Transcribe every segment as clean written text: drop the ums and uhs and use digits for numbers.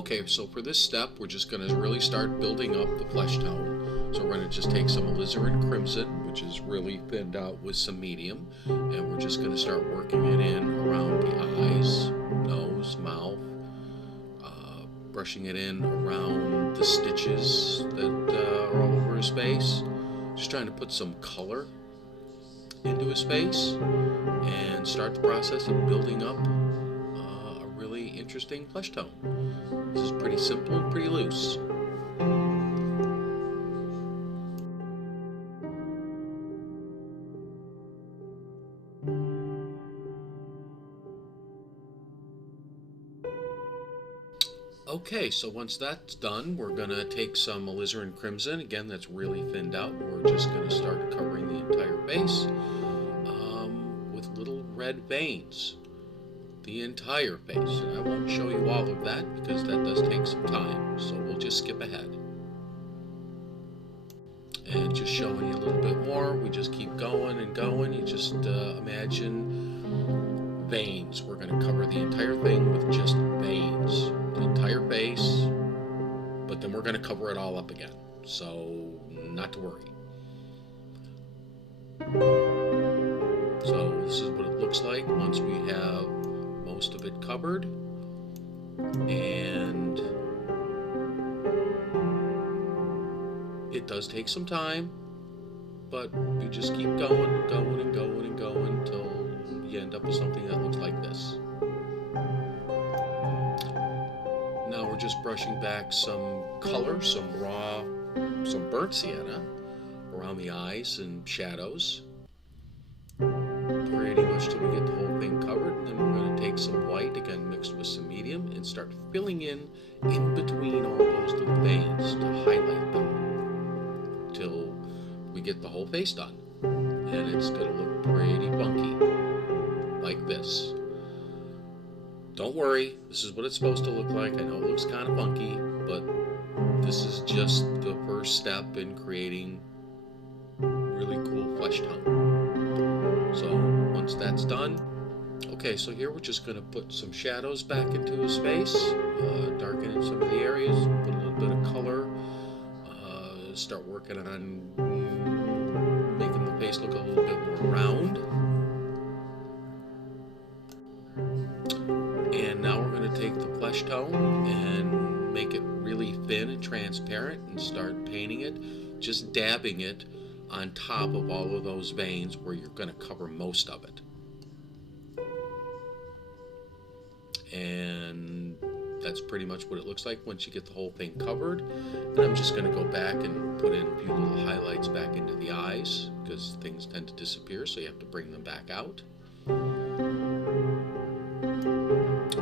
Okay, so for this step, we're just going to really start building up the flesh tone. So we're going to just take some alizarin crimson, which is really thinned out with some medium, and we're just going to start working it in around the eyes, nose, mouth, brushing it in around the stitches that are all over his face. Just trying to put some color into his face and start the process of building up a really interesting flesh tone. This is pretty simple and pretty loose. Okay, so once that's done, we're going to take some alizarin crimson. Again, that's really thinned out. We're just going to start covering the entire face with little red veins. The entire face. And I won't show you all of that because that does take some time. So we'll just skip ahead. And just showing you a little bit more. We just keep going and going. You just imagine veins. We're going to cover the entire thing with just veins. The entire face, but then we're going to cover it all up again, so not to worry. So this is what it looks like once we have most of it covered, and it does take some time, but you just keep going and going and going and going until you end up with something that looks like this. Now we're just brushing back some color, some burnt sienna around the eyes and shadows. Pretty much till we get the whole thing covered, and then we're going to take some white, again mixed with some medium, and start filling in between all those little veins to highlight them till we get the whole face done. And it's going to look pretty funky, like this. Don't worry, this is what it's supposed to look like. I know it looks kind of funky, but this is just the first step in creating really cool flesh tone. So once that's done, okay, so here we're just going to put some shadows back into his face, darken in some of the areas, put a little bit of color, start working on making the face look a little bit more round. And now we're going to take the flesh tone and make it really thin and transparent and start painting it, just dabbing it on top of all of those veins where you're going to cover most of it. And that's pretty much what it looks like once you get the whole thing covered. And I'm just going to go back and put in a few little highlights back into the eyes because things tend to disappear, so you have to bring them back out.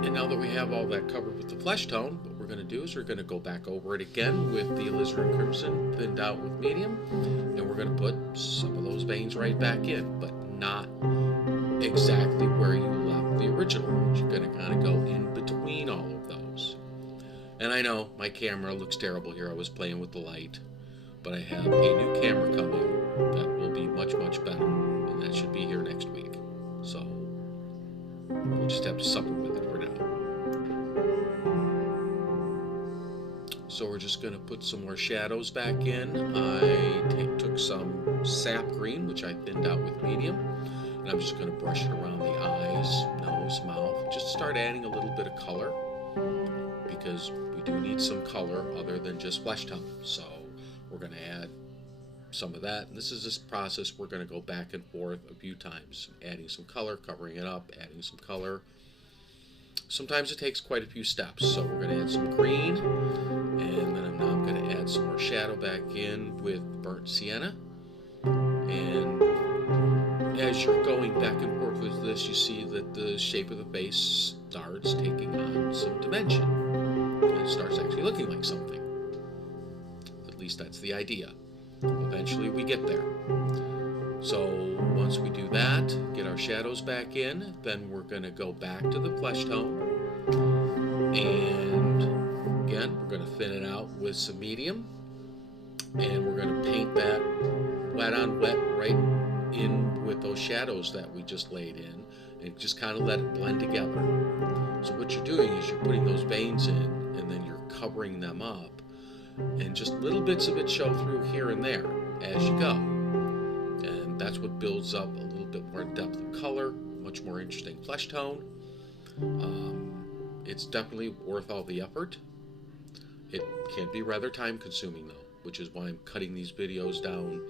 And now that we have all that covered with the flesh tone, what we're going to do is we're going to go back over it again with the alizarin crimson thinned out with medium, and we're going to put some of those veins right back in, but not exactly where you left the original. You're going to kind of go in between all of those. And I know my camera looks terrible here. I was playing with the light, but I have a new camera coming that will be much, much better, and that should be here next week. So we'll just have to suffer with it for now. So we're just going to put some more shadows back in. I took some sap green, which I thinned out with medium, and I'm just going to brush it around the eyes, nose, mouth. Just start adding a little bit of color because we do need some color other than just flesh tone. So we're going to add some of that. And this is this process we're going to go back and forth a few times, adding some color, covering it up, adding some color. Sometimes it takes quite a few steps. So we're going to add some green, and then I'm going to add some more shadow back in with burnt sienna. And as you're going back and forth with this, you see that the shape of the face starts taking on some dimension. And it starts actually looking like something. At least that's the idea. Eventually we get there. So once we do that, get our shadows back in, then we're going to go back to the flesh tone. And again, we're going to thin it out with some medium. And we're going to paint that wet on wet right in with those shadows that we just laid in. And just kind of let it blend together. So what you're doing is you're putting those veins in, and then you're covering them up, and just little bits of it show through here and there as you go. And that's what builds up a little bit more depth of color, much more interesting flesh tone. It's definitely worth all the effort. It can be rather time consuming though, which is why I'm cutting these videos down,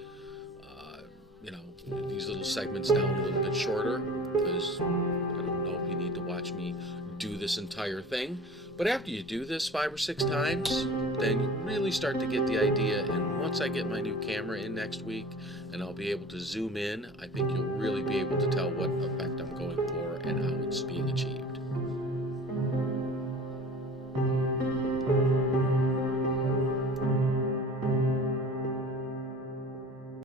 you know, these little segments down a little bit shorter, because I don't know if you need to watch me do this entire thing. But after you do this 5 or 6 times, then you really start to get the idea. And once I get my new camera in next week and I'll be able to zoom in, I think you'll really be able to tell what effect I'm going for and how it's being achieved.